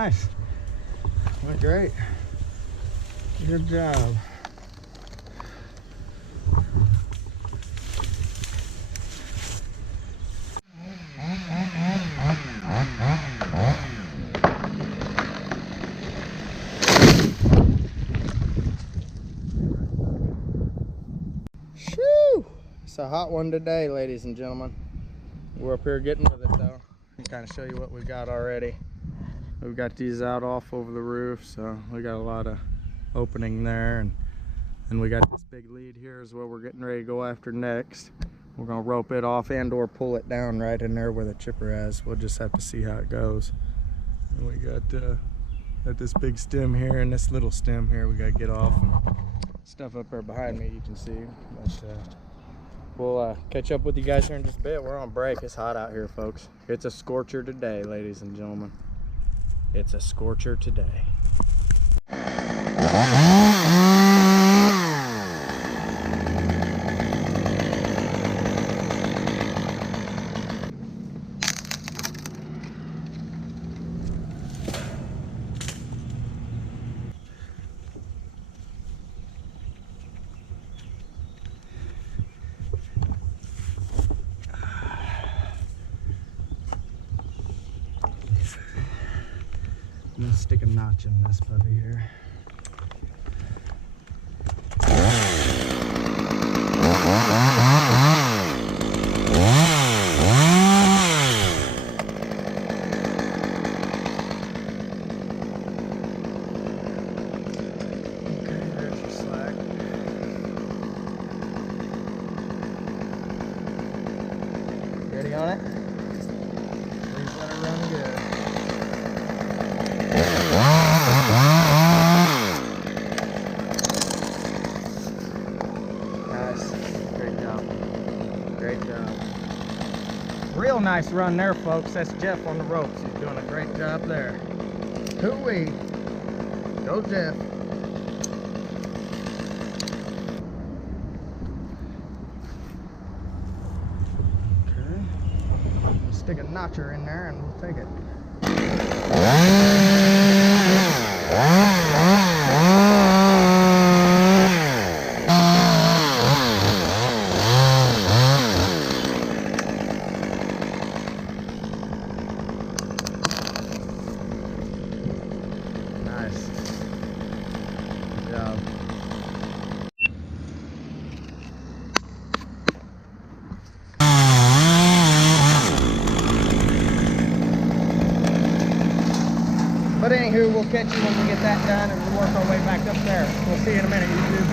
Nice. Went great. Good job. Shoo! It's a hot one today, ladies and gentlemen. We're up here getting with it though. I can kind of show you what we got already. We've got these out off over the roof, so we got a lot of opening there, and we got this big lead here is what we're getting ready to go after next. We're gonna rope it off and or pull it down right in there where the chipper is. We'll just have to see how it goes. And we got this big stem here and this little stem here we gotta get off. And stuff up there behind me you can see. But we'll catch up with you guys here in just a bit. We're on break. It's hot out here, folks. It's a scorcher today, ladies and gentlemen. It's a scorcher today. I'm gonna stick a notch in this puppy here. Okay, there's your slack. Ready on it? Please let it run good. Nice. Great job. Great job. Real nice run there, folks. That's Jeff on the ropes. He's doing a great job there. Hoo-wee. Go, Jeff. Okay. We'll stick a notcher in there and we'll take it. Nice. Good job. But anywho, we'll catch you when we get that done and we'll work our way back up there. We'll see you in a minute, YouTube.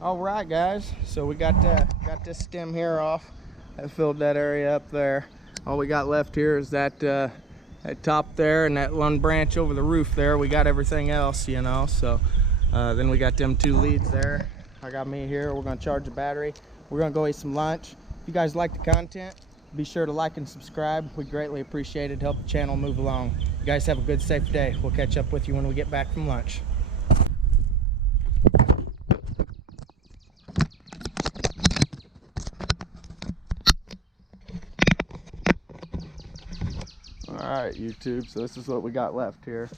All right, guys. So we got this stem here off. I filled that area up there. All we got left here is that top there and that one branch over the roof there. We got everything else, you know. So then we got them two leads there. I got me here. We're gonna charge the battery. We're gonna go eat some lunch. If you guys like the content, be sure to like and subscribe. We greatly appreciate it. Help the channel move along. You guys have a good, safe day. We'll catch up with you when we get back from lunch. Alright, YouTube, so this is what we got left here.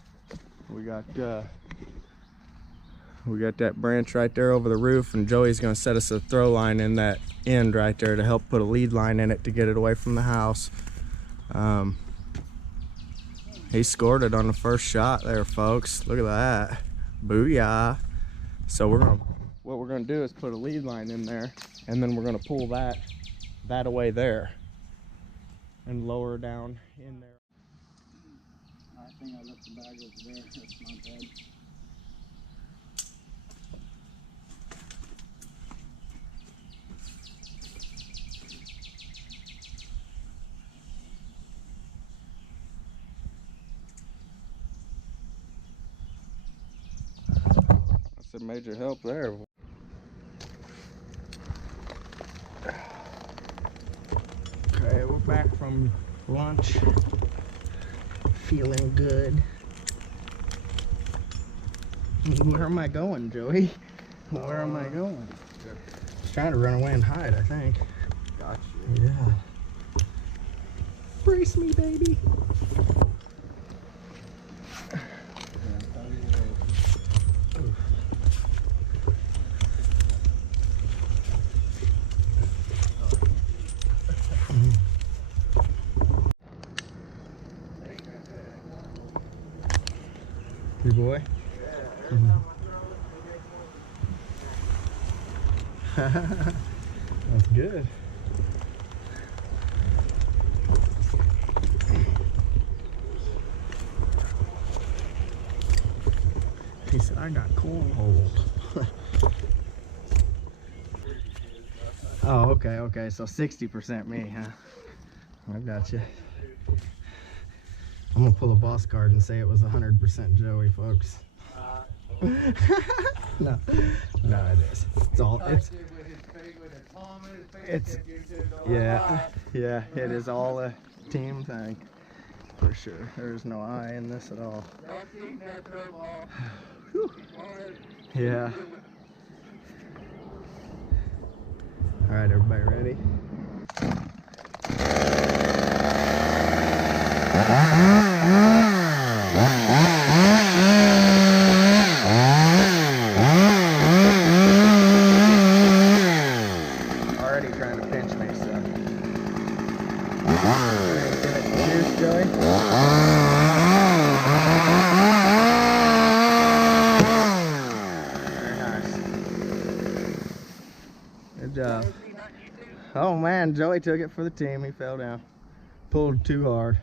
We got that branch right there over the roof, and Joey's going to set us a throw line in that end right there to help put a lead line in it to get it away from the house. He scored it on the first shot there, folks. Look at that. Booyah. So what we're going to do is put a lead line in there, and then we're going to pull that away there and lower down in there. I think I left the bag over there. That's my bad. That's a major help there. from lunch. Feeling good. Where am I going, Joey? Where am I going? Just trying to run away and hide, I think. Gotcha. Yeah. Brace me, baby. Your boy? That's good. He said, I got cornhole. Oh, okay. So 60% me, huh? I got you. I'm gonna pull a boss card and say it was 100% Joey, folks. No, it is. Yeah, it is all a team thing, for sure. There's no I in this at all. Yeah. All right, everybody ready? Already trying to pinch me, so. Cheers, Joey. Very nice. Good job. Oh man, Joey took it for the team. He fell down. Pulled too hard.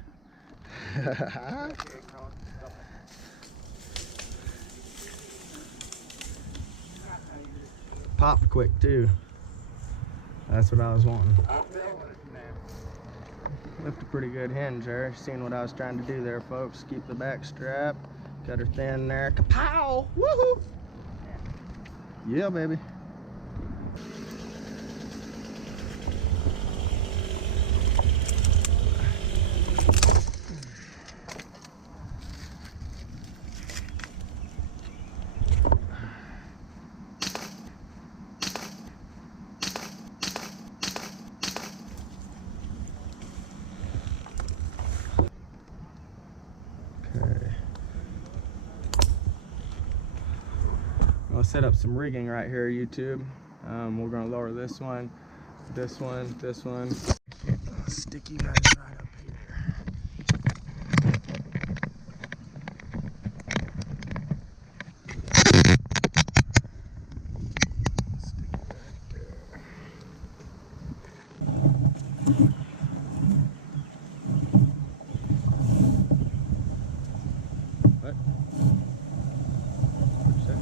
Popped quick too. That's what I was wanting. Lift a pretty good hinge there. Seen what I was trying to do there, folks. Keep the back strap. Cut her thin there. Kapow! Woohoo! Yeah, baby. I'll set up some rigging right here, YouTube. We're gonna lower this one, this one, this one. Stick you guys right up here. Stick it right there. What? What'd you say?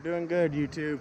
They're doing good, YouTube.